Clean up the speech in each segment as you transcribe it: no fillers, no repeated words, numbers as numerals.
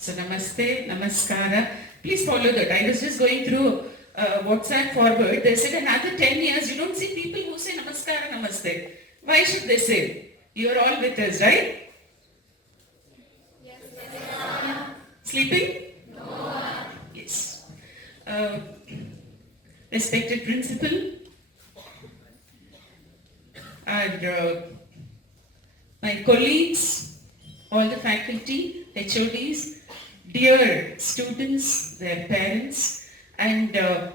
So namaste, namaskara. Please follow that. I was just going through WhatsApp forward. They said another 10 years you don't see people who say namaskara, namaste. Why should they say? You are all with us, right? Yes. Sleeping? No. Yes. Respected principal and my colleagues, all the faculty, HODs, dear students, their parents, and a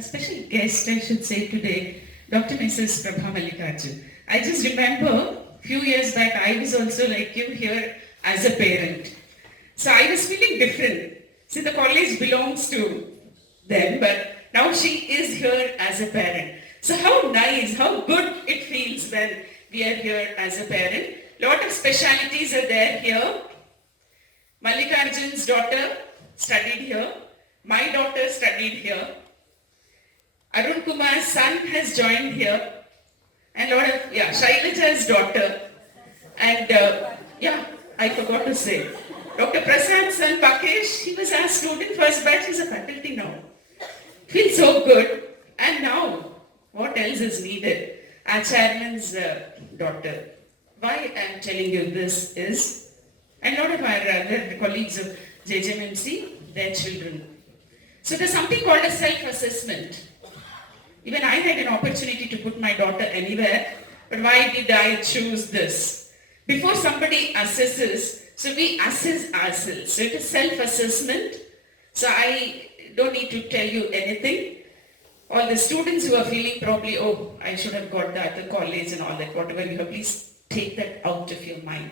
special guest, I should say today, Dr. Mrs. Prabha Mallikarjun. I just remember a few years back, I was also like you here as a parent. So I was feeling different. See, the college belongs to them, but now she is here as a parent. So how nice, how good it feels when we are here as a parent. Lot of specialities are there here. Mallikarjun's daughter studied here. My daughter studied here. Arun Kumar's son has joined here. And Shailaja's daughter. And I forgot to say. Dr. Prasad's son Pakesh, he was our student first batch, he's a faculty now. Feels so good. And now, what else is needed? Our chairman's daughter. Why I am telling you this is, and a lot of our other colleagues of JJMMC, their children. So there's something called a self-assessment. Even I had an opportunity to put my daughter anywhere, but why did I choose this? Before somebody assesses, so we assess ourselves. So it is self-assessment. So I don't need to tell you anything. All the students who are feeling probably, oh, I should have got that at college and all that, whatever you have, please take that out of your mind.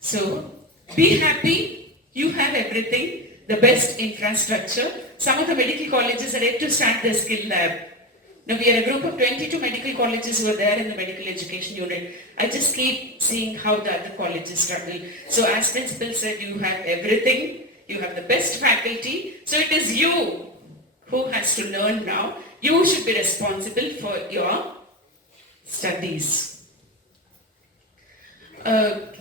So be happy, you have everything, the best infrastructure. Some of the medical colleges are yet to start their skill lab. Now we are a group of 22 medical colleges who are there in the medical education unit. I just keep seeing how the other colleges struggle. So as principal said, you have everything, you have the best faculty. So it is you who has to learn now. You should be responsible for your studies. I'm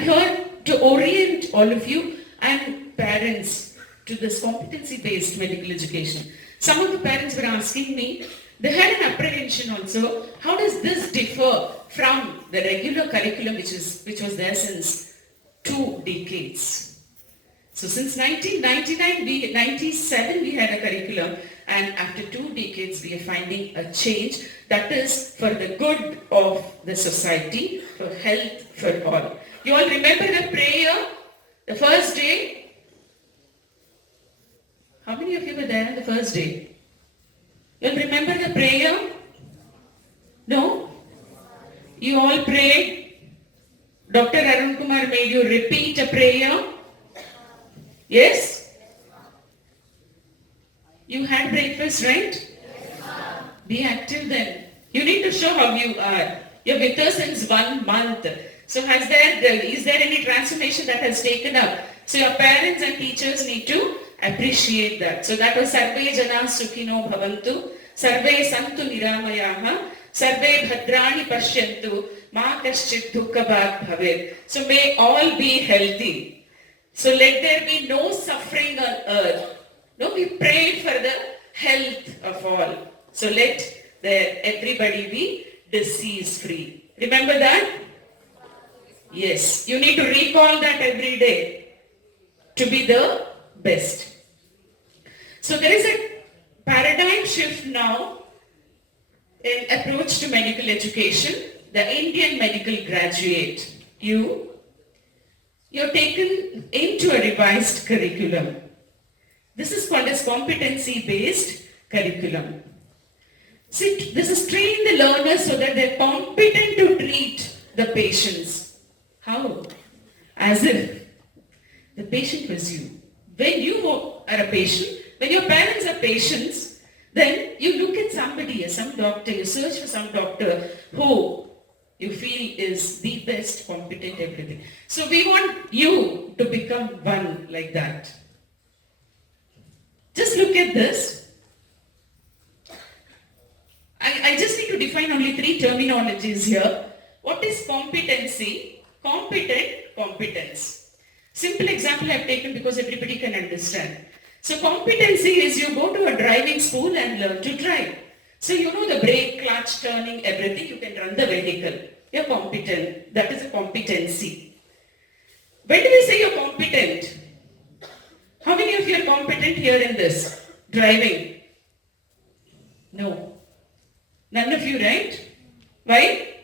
here to orient all of you and parents to this competency-based medical education. Some of the parents were asking me, they had an apprehension also, how does this differ from the regular curriculum which was there since 2 decades? So since 1997 we had a curriculum, and after 2 decades we are finding a change that is for the good of the society, for health for all. You all remember the prayer, the first day? How many of you were there on the first day? You all remember the prayer? No? You all prayed? Dr. Arun Kumar made you repeat a prayer? Yes? You had breakfast, right? Yes, ma'am. Be active then. You need to show how you are. You're with us since 1 month. So is there any transformation that has taken up? So your parents and teachers need to appreciate that. So that was Sarve Jana Sukhino Bhavantu, Sarve Santu Niramayaha, Sarve Bhadrani Pashyantu, Ma Kaschit Dukkabhat Bhavet. So may all be healthy. So let there be no suffering on earth. No, we prayed for the health of all. So let everybody be disease free. Remember that? Yes. You need to recall that every day to be the best. So there is a paradigm shift now in approach to medical education. The Indian medical graduate, you're taken into a revised curriculum. This is called as competency-based curriculum. See, this is training the learners so that they're competent to treat the patients. How? As if the patient was you. When you are a patient, when your parents are patients, then you look at somebody, some doctor, you search for some doctor who you feel is the best, competent, everything. So we want you to become one like that. Just look at this. I just need to define only 3 terminologies here. What is competency? Competent, competence. Simple example I've taken because everybody can understand. So competency is you go to a driving school and learn to drive. So you know the brake, clutch, turning, everything, you can run the vehicle. You're competent. That is a competency. When do we say you're competent? How many of you are competent here in this? Driving? No. None of you, right? Why?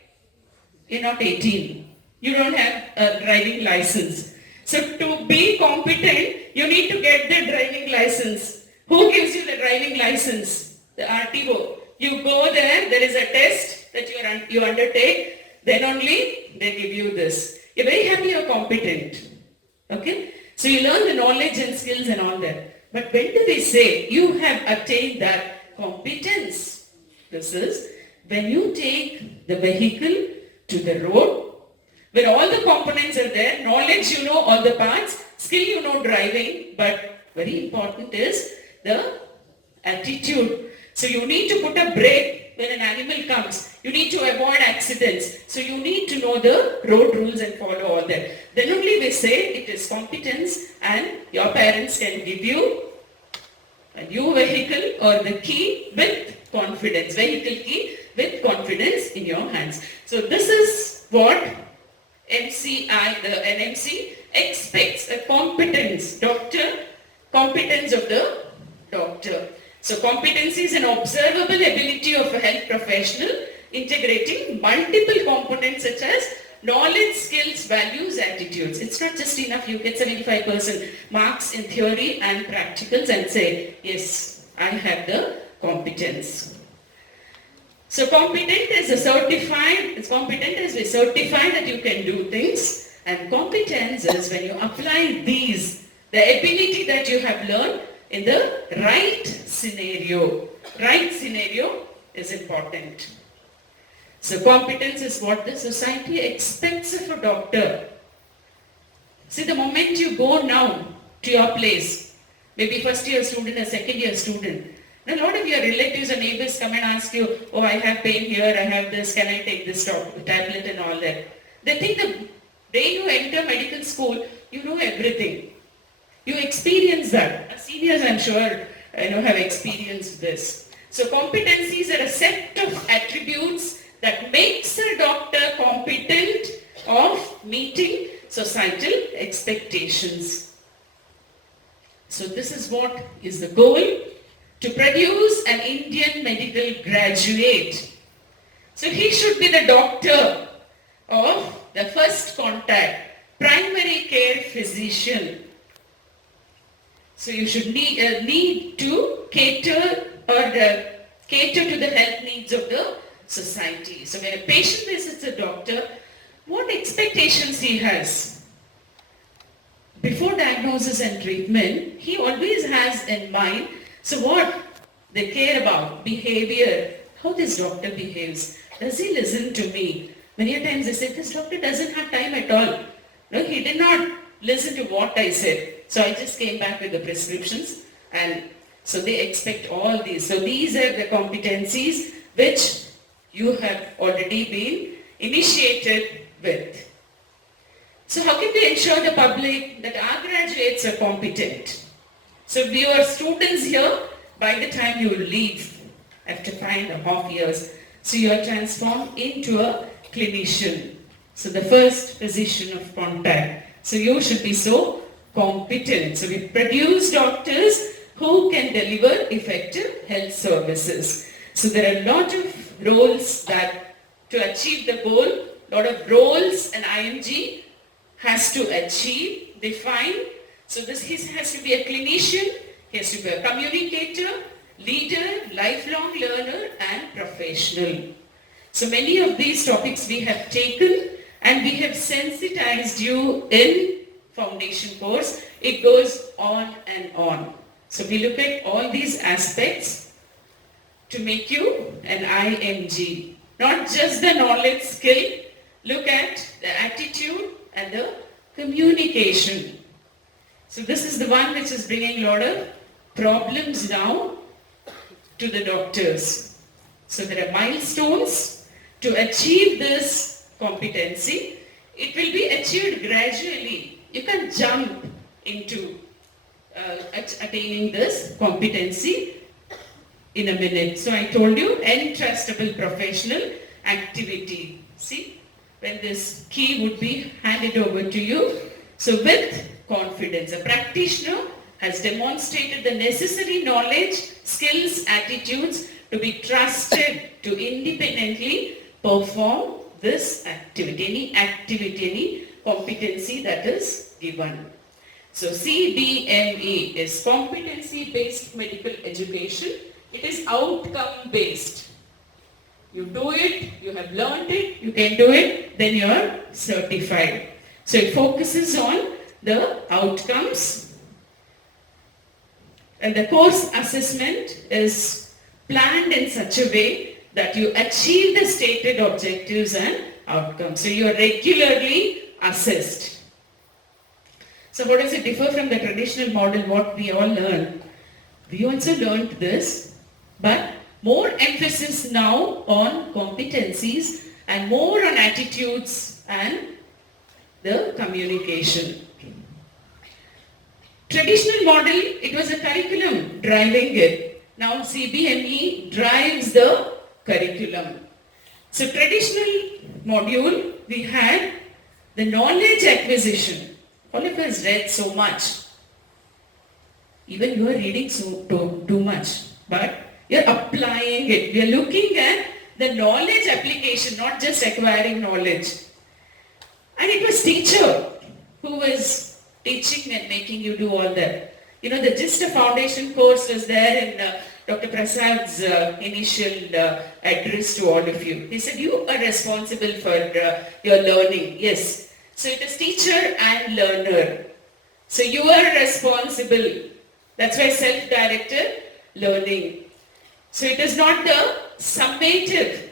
You're not 18. You don't have a driving license. So to be competent, you need to get the driving license. Who gives you the driving license? The RTO. You go there is a test that you undertake, then only they give you this. You're very happy you're competent. Okay? So you learn the knowledge and skills and all that. But when do they say you have attained that competence? This is when you take the vehicle to the road, where all the components are there, knowledge you know all the parts, skill you know driving, but very important is the attitude. So you need to put a brake when an animal comes. You need to avoid accidents. So you need to know the road rules and follow all that. Then only they say it is competence and your parents can give you a new vehicle or the key with confidence. Vehicle key with confidence in your hands. So this is what MCI, the NMC expects a competence, competence of the doctor. So competency is an observable ability of a health professional integrating multiple components such as knowledge, skills, values, attitudes. It's not just enough you get 75% marks in theory and practicals and say, yes, I have the competence. So competent is we certify that you can do things, and competence is when you apply these, the ability that you have learned in the right scenario. Right scenario is important. So competence is what the society expects of a doctor. See, the moment you go now to your place, maybe first year student or second year student, a lot of your relatives and neighbors come and ask you, oh, I have pain here, I have this, can I take this tablet and all that. They think the day you enter medical school, you know everything. You experience that. As seniors, I'm sure, have experienced this. So competencies are a set of attributes that makes a doctor competent of meeting societal expectations. So this is what is the goal, to produce an Indian medical graduate. So he should be the doctor of the first contact, primary care physician. So you should need to cater to the health needs of the society. So when a patient visits a doctor, what expectations he has? Before diagnosis and treatment, he always has in mind, so what they care about, behavior, how this doctor behaves. Does he listen to me? Many times they say, this doctor doesn't have time at all. No, he did not listen to what I said. So I just came back with the prescriptions, and so they expect all these. So these are the competencies which you have already been initiated with. So how can we ensure the public that our graduates are competent? So we are students here, by the time you leave after 5.5 years, so you are transformed into a clinician. So the first physician of contact. So you should be so competent. So we produce doctors who can deliver effective health services. So there are a lot of roles that to achieve the goal, a lot of roles an IMG has to achieve, define. So he has to be a clinician, he has to be a communicator, leader, lifelong learner and professional. So many of these topics we have taken and we have sensitized you in foundation course. It goes on and on. So we look at all these aspects to make you an IMG. Not just the knowledge skill, look at the attitude and the communication. So this is the one which is bringing a lot of problems now to the doctors. So there are milestones to achieve this competency. It will be achieved gradually. you can jump into attaining this competency in a minute. So I told you, entrustable professional activity. See, when this key would be handed over to you. So with confidence, a practitioner has demonstrated the necessary knowledge, skills, attitudes to be trusted to independently perform this activity, any competency that is given. So CBME is competency-based medical education. It is outcome-based. You do it, you have learned it, you can do it, then you are certified. So it focuses on the outcomes. And the course assessment is planned in such a way that you achieve the stated objectives and outcomes. So you are regularly assessed. So what does it differ from the traditional model, what we all learn? We also learned this, but more emphasis now on competencies and more on attitudes and the communication. Traditional model, it was a curriculum driving it. Now CBME drives the curriculum. So traditional module, we had the knowledge acquisition. All of us read so much. Even you are reading too much. But you are applying it. We are looking at the knowledge application, not just acquiring knowledge. And it was teacher who was teaching and making you do all that. You know, the gist of foundation course was there in Dr. Prasad's initial address to all of you. He said, you are responsible for your learning. Yes. So it is teacher and learner. So you are responsible. That's why self-directed learning. So it is not the summative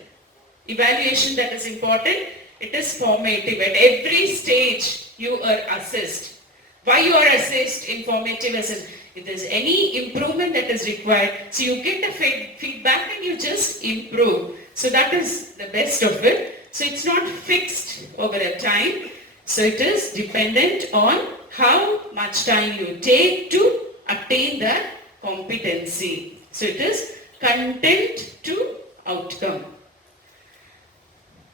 evaluation that is important. It is formative. At every stage you are assessed. Why you are assessed in formative assessment? If there is any improvement that is required, so you get the feedback and you just improve. So that is the best of it. So it's not fixed over a time. So it is dependent on how much time you take to attain that competency. So it is content to outcome.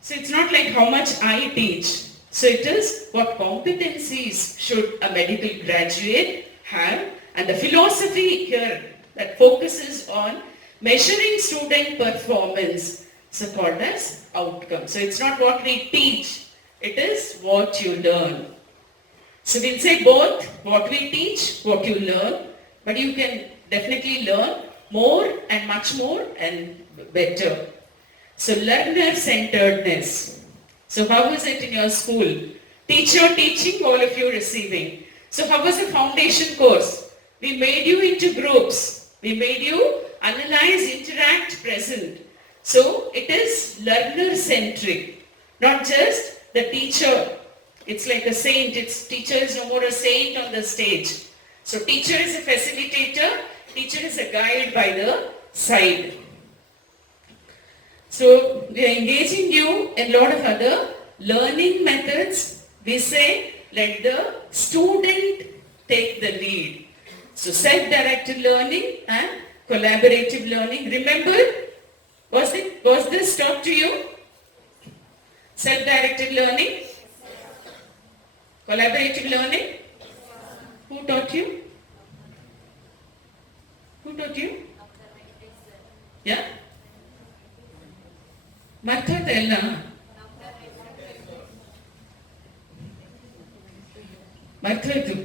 So it's not like how much I teach. So it is what competencies should a medical graduate have, and the philosophy here that focuses on measuring student performance, so called as outcome. So it's not what we teach, it is what you learn. So we'll say both what we teach, what you learn, but you can definitely learn more and much more and better. So learner-centeredness. So how was it in your school? Teacher teaching, all of you receiving. So how was the foundation course? We made you into groups. We made you analyze, interact, present. So it is learner-centric, not just the teacher. It's like a saint. Teacher is no more a saint on the stage. So teacher is a facilitator. Teacher is a guide by the side. So we are engaging you in a lot of other learning methods. We say let the student take the lead. So self-directed learning and collaborative learning. Remember, was this taught to you? Self-directed learning? Collaborative learning? Who taught you? Who taught you? Yeah? Martha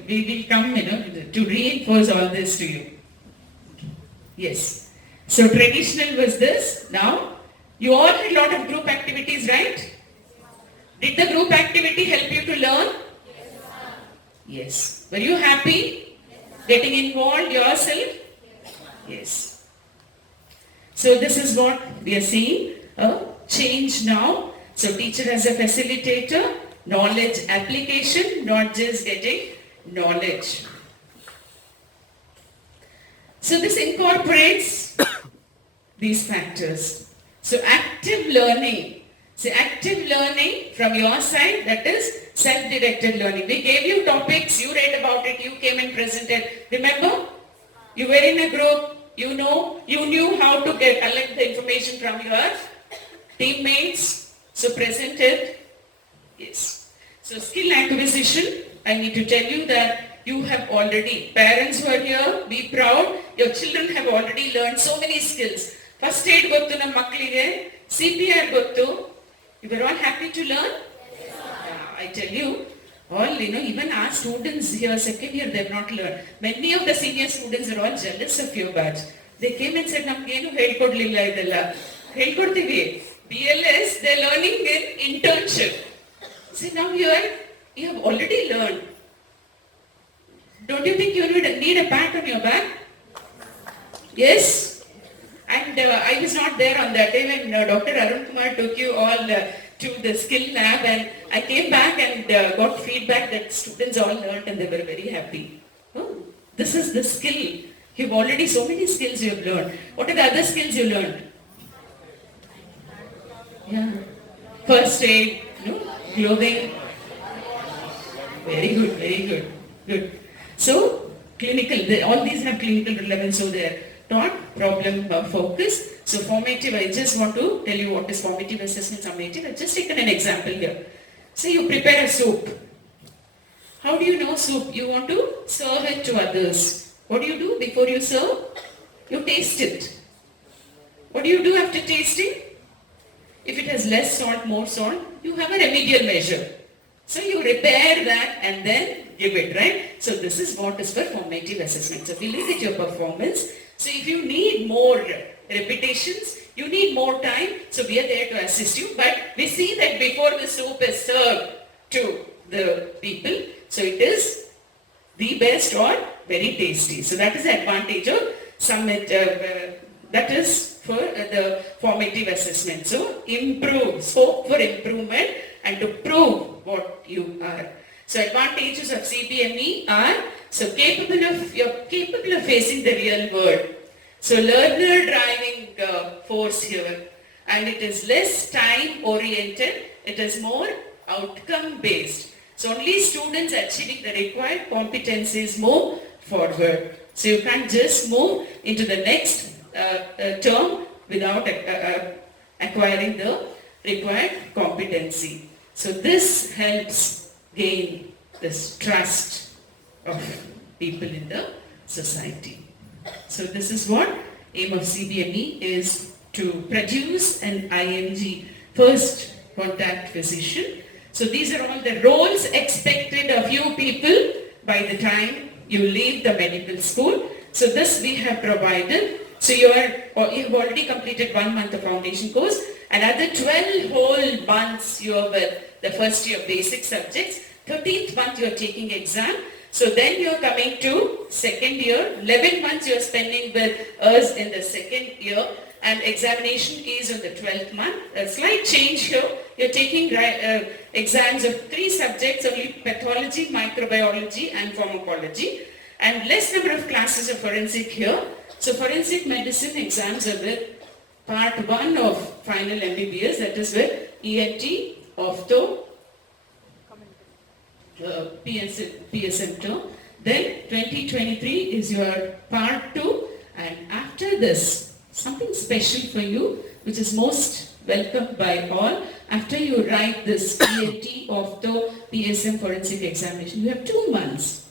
we will come, to reinforce all this to you. Yes. So traditional was this. Now, you all had a lot of group activities, right? Did the group activity help you to learn? Yes. Were you happy? Getting involved yourself? Yes. So this is what we are seeing, a change now. So teacher as a facilitator, knowledge application, not just getting knowledge. So this incorporates these factors. So active learning. So active learning from your side, that is self-directed learning. We gave you topics, you read about it, you came and presented. Remember? You were in a group, you knew how to collect the information from your teammates. So present it. Yes. So skill acquisition, I need to tell you that you have already, parents who are here, be proud, your children have already learned so many skills. First aid gottu na maklige, CPR gottu. You were all happy to learn? Yes, I tell you, all, even our students here, second year, they have not learned. Many of the senior students are all jealous of your batch. They came and said, "Namgenu helkodlilla idella." Helkodtivi. BLS, they are learning in internship. See, now you have already learned. Don't you think you need a pat on your back? Yes? And I was not there on that day when Dr. Arun Kumar took you all to the skill lab, and I came back and got feedback that students all learned and they were very happy. Oh, this is the skill. You've already so many skills you have learned. What are the other skills you learned? Yeah. First aid, clothing. Very good, very good. Good. So, clinical, all these have clinical relevance, so they're taught problem focus. So formative, I just want to tell you what is formative assessment, summative. I've just taken an example here. So you prepare a soup. How do you know soup? You want to serve it to others. What do you do before you serve? You taste it. What do you do after tasting? If it has less salt, more salt, you have a remedial measure. So you repair that and then give it, right? So this is what is for formative assessment. So we look at your performance. So if you need more repetitions, you need more time, so we are there to assist you. But we see that before the soup is served to the people, so it is the best or very tasty. So that is the advantage of summit. That is for the formative assessment. So improve, hope for improvement and to prove what you are. So advantages of CBME are, so you're capable of facing the real world. So learner driving force here, and it is less time oriented, it is more outcome based. So only students achieving the required competencies move forward. So you can't just move into the next term without acquiring the required competency. So this helps gain this trust of people in the society. So this is what aim of CBME is, to produce an IMG, first contact physician. So these are all the roles expected of you people by the time you leave the medical school. So this we have provided. So you have already completed 1 month of foundation course. Another 12 whole months you are with the first year basic subjects. 13th month you are taking exam. So then you are coming to second year. 11 months you are spending with us in the second year, and examination is on the 12th month. A slight change here. You are taking exams of 3 subjects, only pathology, microbiology and pharmacology, and less number of classes of forensic here. So forensic medicine exams are with part 1 of final MBBS, that is with ENT, Ophtho, PSM term. Then 2023 is your part 2, and after this, something special for you, which is most welcomed by all. After you write this ENT, Ophtho, PSM forensic examination, you have 2 months.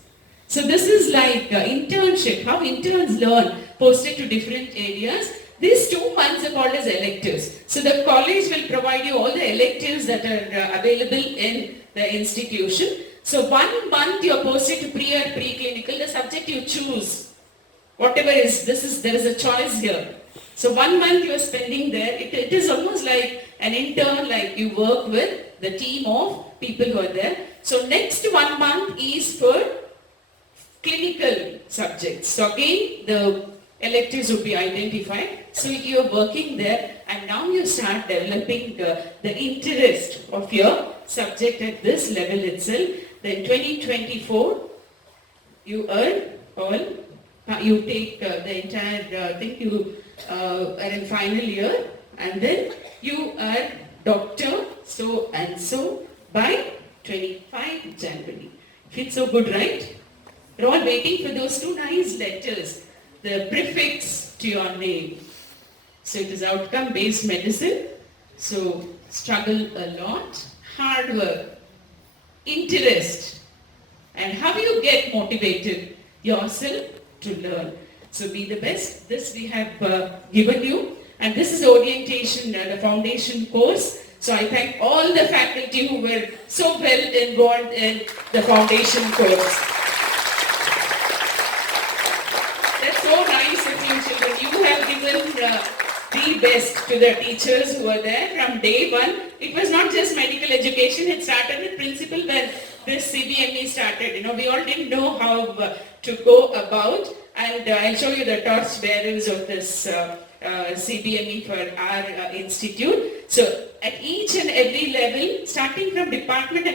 So this is like internship, how interns learn, posted to different areas. These 2 months are called as electives. So the college will provide you all the electives that are available in the institution. So 1 month you are posted to pre or preclinical, the subject you choose. Whatever is, there is a choice here. So 1 month you are spending there. It is almost like an intern, like you work with the team of people who are there. So next 1 month is for clinical subjects. So again, the electives would be identified. So you are working there, and now you start developing the interest of your subject at this level itself. Then 2024, you earn all, you take the entire thing, you are in final year, and then you are doctor, so and so by 25 January. Feels so good, right? We're all waiting for those two nice letters, the prefix to your name. So it is outcome-based medicine. So struggle a lot, hard work, interest, and how you get motivated yourself to learn. So be the best. This we have given you, and this is the orientation, the foundation course. So I thank all the faculty who were so well involved in the foundation course. That's so nice of you children. You have given the best to the teachers who were there from day one. It was not just medical education. It started with principal when this CBME started. You know, we all didn't know how to go about. And I'll show you the torch bearers of this CBME for our institute. So at each and every level, starting from department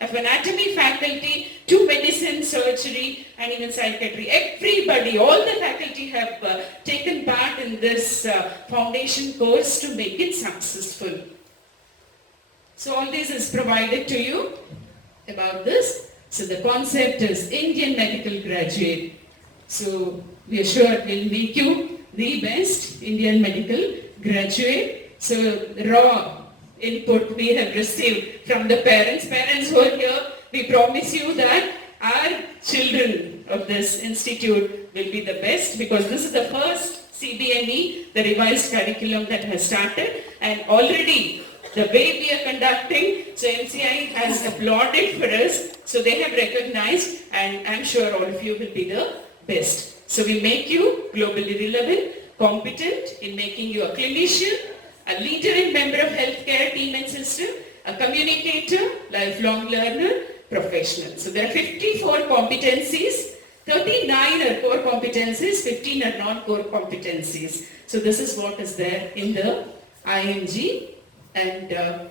of anatomy faculty to medicine, surgery, and even psychiatry, everybody, all the faculty have taken part in this foundation course to make it successful. So all this is provided to you about this. So the concept is Indian medical graduate. So we are sure it will make you the best Indian medical graduate. So raw input we have received from the parents. Parents who are here, we promise you that our children of this institute will be the best, because this is the first CBME, the revised curriculum that has started, and already the way we are conducting, so MCI has applauded for us, so they have recognized, and I'm sure all of you will be the best. So we make you globally relevant, competent in making you a clinician, a leader and member of healthcare team and system, a communicator, lifelong learner, professional. So there are 54 competencies, 39 are core competencies, 15 are non-core competencies. So this is what is there in the IMG, and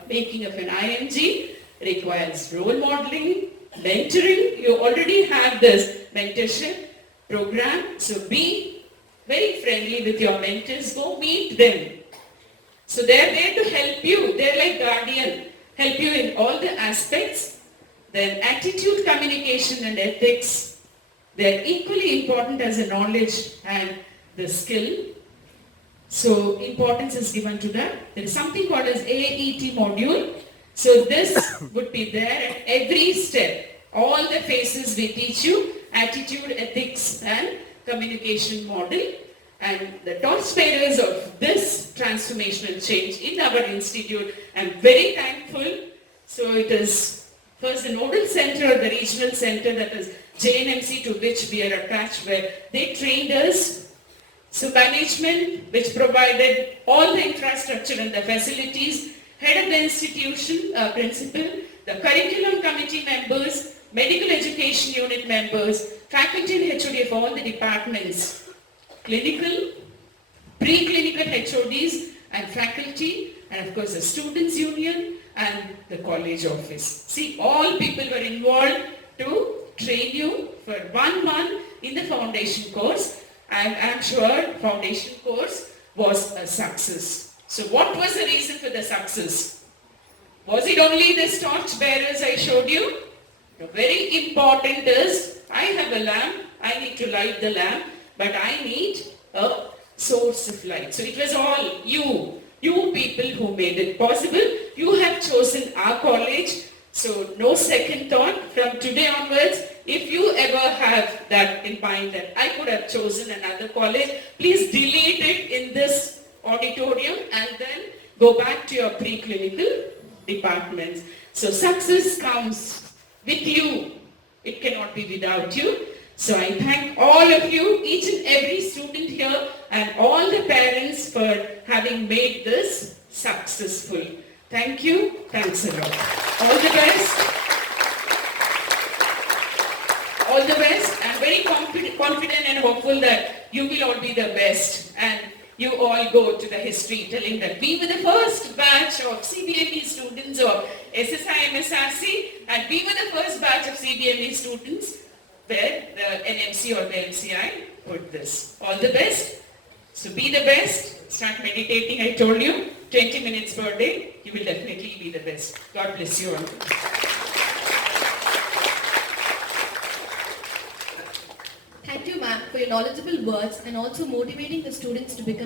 making of an IMG requires role modeling, mentoring. You already have this mentorship program, so be very friendly with your mentors, go meet them. So they're there to help you, they're like guardian, help you in all the aspects. Then attitude, communication and ethics, they're equally important as the knowledge and the skill. So importance is given to that. There is something called as AET module. So this would be there at every step. All the phases we teach you, attitude, ethics and communication model. And the torch bearers of this transformational change in our institute, I'm very thankful. So it is first the nodal center or the regional center, that is JNMC, to which we are attached, where they trained us. So management, which provided all the infrastructure and the facilities, head of the institution, principal, the curriculum committee members, medical education unit members, faculty and HOD of all the departments, clinical, pre-clinical HODs and faculty, and of course the students union and the college office. See, all people were involved to train you for 1 month in the foundation course, and I'm sure foundation course was a success. So what was the reason for the success? Was it only the torch bearers I showed you? No, very important is, I have a lamp, I need to light the lamp, but I need a source of light. So it was all you people who made it possible. You have chosen our college, so no second thought. From today onwards, if you ever have that in mind that I could have chosen another college, please delete it in this auditorium and then go back to your preclinical departments. So success comes with you. It cannot be without you. So I thank all of you, each and every student here, and all the parents for having made this successful. Thank you. Thanks a lot. All the best. All the best. I'm very confident and hopeful that you will all be the best, and you all go to the history telling that we were the first batch of CBME students of Ssimsrc, and we were the first batch of CBME students where the NMC or the MCI put this. All the best. So be the best. Start meditating, I told you. 20 minutes per day, you will definitely be the best. God bless you all. Thank you, ma'am, for your knowledgeable words and also motivating the students to become